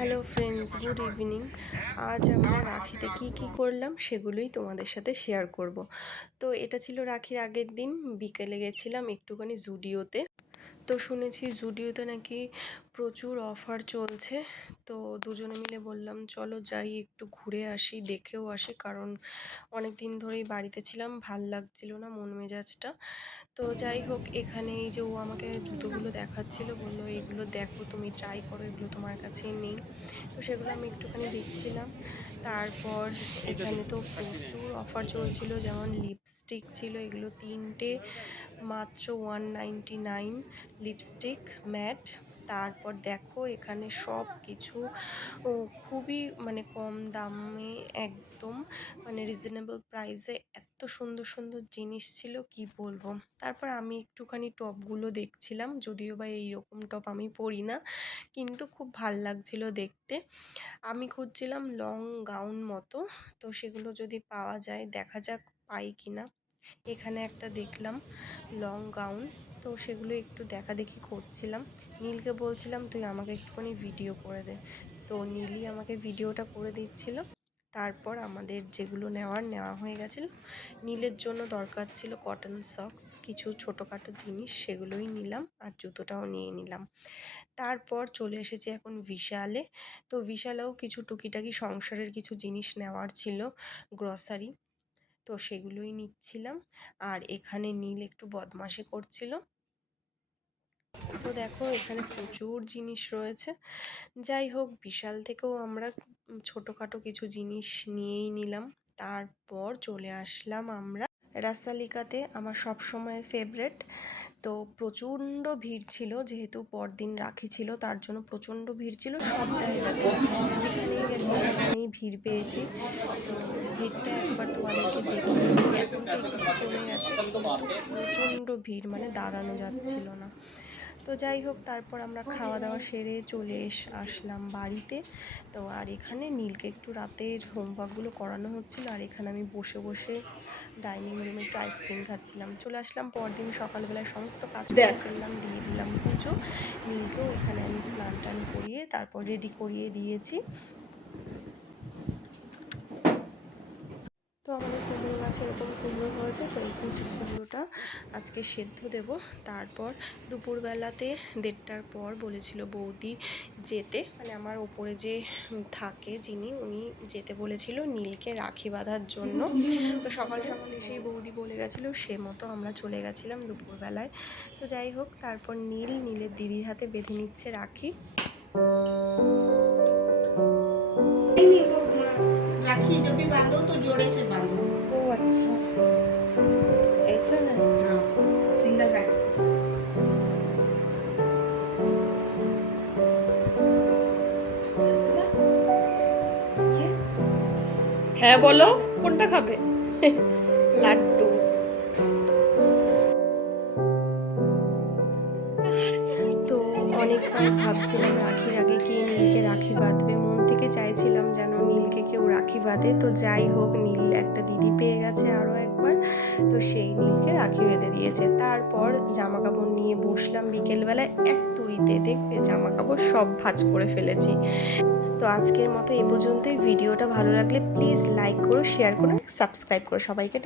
Hello friends good evening আজ আমরা রাখিতে কি কি করলাম সেগুলোই তোমাদের সাথে শেয়ার করব। তো এটা ছিল রাখির আগের দিন। বিকেলে গেছিলাম একটুখানি জুডিওতে। তো শুনেছি জুডিওতে নাকি প্রচুর অফার চলছে। তো দুজনে মিলে বললাম, চলো যাই, একটু ঘুরে আসি, দেখেও আসি। কারণ অনেক দিন ধরেই বাড়িতে ছিলাম, ভালো লাগছিল না মন মেজাজটা। তো যাই হোক, এখানে এই যে ও আমাকে জুতোগুলো দেখাচ্ছিল, বলল, এগুলো দেখো, তুমি ট্রাই করো, এগুলো তোমার কাছে নেই। তো সেগুলো আমি একটুখানি দেখছিলাম। তারপর এখানে তো প্রচুর অফার চলছিল, যেমন লিপস্টিক ছিল, এগুলো তিনটে মাত্র one ninety nine lipstick matte তারপর দেখো এখানে সব কিছু খুবই মানে কম দামে একদম মানে রিজনেবল প্রাইসে এত সুন্দর সুন্দর জিনিস ছিল, কি বলব? তারপর আমি একটুখানি টপগুলো দেখছিলাম, যদিও বা এইরকম টপ আমি পরি না, কিন্তু খুব ভালো লাগছিল দেখতে। আমি খুঁজছিলাম লং গাউন মতো, তো সেগুলো যদি পাওয়া যায়, দেখা যাক পাই কি না এখানে একটা দেখলাম লং গাউন তো সেগুলো একটু দেখা দেখি করছিলাম। নীলকে বলছিলাম, তুই আমাকে একটুখানি ভিডিও করে দে। তো নীলই আমাকে ভিডিওটা করে দিচ্ছিল। তারপর আমাদের যেগুলো নেওয়ার নেওয়া হয়ে গেছিল। নীলের জন্য দরকার ছিল কটন সক্স কিছু ছোটোখাটো জিনিস, সেগুলোই নিলাম আর জুতোটাও নিয়ে নিলাম। তারপর চলে এসেছি এখন বিশালে। তো বিশালেও কিছু টুকিটাকি সংসারের কিছু জিনিস নেওয়ার ছিল গ্রসারি তো সেগুলোই নিচ্ছিলাম। আর এখানে নীল একটু বদমাশে করছিল। তো দেখো, এখানে প্রচুর জিনিস রয়েছে। যাই হোক, বিশাল থেকেও আমরা ছোটোখাটো কিছু জিনিস নিয়েই নিলাম। তারপর চলে আসলাম আমরা রাসালিকাতে আমার সব সময় ফেভারেট তো প্রচণ্ড ভিড় ছিল, যেহেতু পরদিন রাখি ছিল, তার জন্য প্রচণ্ড ভিড় ছিল। সব জায়গাতে যেখানেই গেছি সেখানেই ভিড় পেয়েছি। তো ভিড়টা একবার তোমাদেরকে দেখিয়ে দিই। এখন তো একটু কমে গেছে, কিন্তু প্রচণ্ড ভিড় মানে দাঁড়ানো যাচ্ছিল না। তো যাই হোক তারপর আমরা খাওয়া দাওয়া সেরে চলে এস আসলাম বাড়িতে। তো আর এখানে নীলকে একটু রাতের হোমওয়ার্কগুলো করানো হচ্ছিল। আর এখানে আমি বসে বসে ডাইনিং রুমে একটু আইসক্রিম খাচ্ছিলাম। চলে আসলাম পরদিন সকালবেলায় সমস্ত কাজ করে ফেললাম দিয়ে দিলাম পুজো। নীলকেও এখানে আমি স্নান টান করিয়ে তারপর রেডি করিয়ে দিয়েছি তো আমাদের কুমড়ো গাছে এরকম কুমড়ো হয়েছে তো এই কুচি কুমড়োটা আজকে সেদ্ধ দেব তারপর দুপুরবেলাতে দেড়টার পর বলেছিল বৌদি যেতে মানে আমার ওপরে যে থাকে যিনি উনি যেতে বলেছিল নীলকে রাখি বাঁধার জন্য তো সকাল সকাল এসেই বৌদি বলে গেছিলো সে মতো আমরা চলে গেছিলাম দুপুরবেলায় তো যাই হোক তারপর নীল নীলের দিদির হাতে বেঁধে নিচ্ছে রাখি राखी जब भी बांधो तो जोड़े से बांधो হ্যাঁ বলো, কোনটা খাবে? লাড্ডু। তো অনেকবার ভাবছিলাম রাখির আগে কে নীলকে রাখি বাঁধবে। মন থেকে চাইছিলাম যেন নীলকে কেউ রাখি বাঁধে। তো যাই হোক, নীল একটা দিদি পেয়ে গেছে আরও একবার। তো সেই নীলকে রাখি বেঁধে দিয়েছে। তারপর জামা কাপড় নিয়ে বসলাম। বিকেলবেলায় এক তুড়িতে দেখবে জামা কাপড় সব ভাঁজ করে ফেলেছি। তো আজকের মতো এ পর্যন্তই। ভিডিওটা ভালো লাগলে প্লিজ লাইক করো শেয়ার করো সাবস্ক্রাইব করো সবাইকে।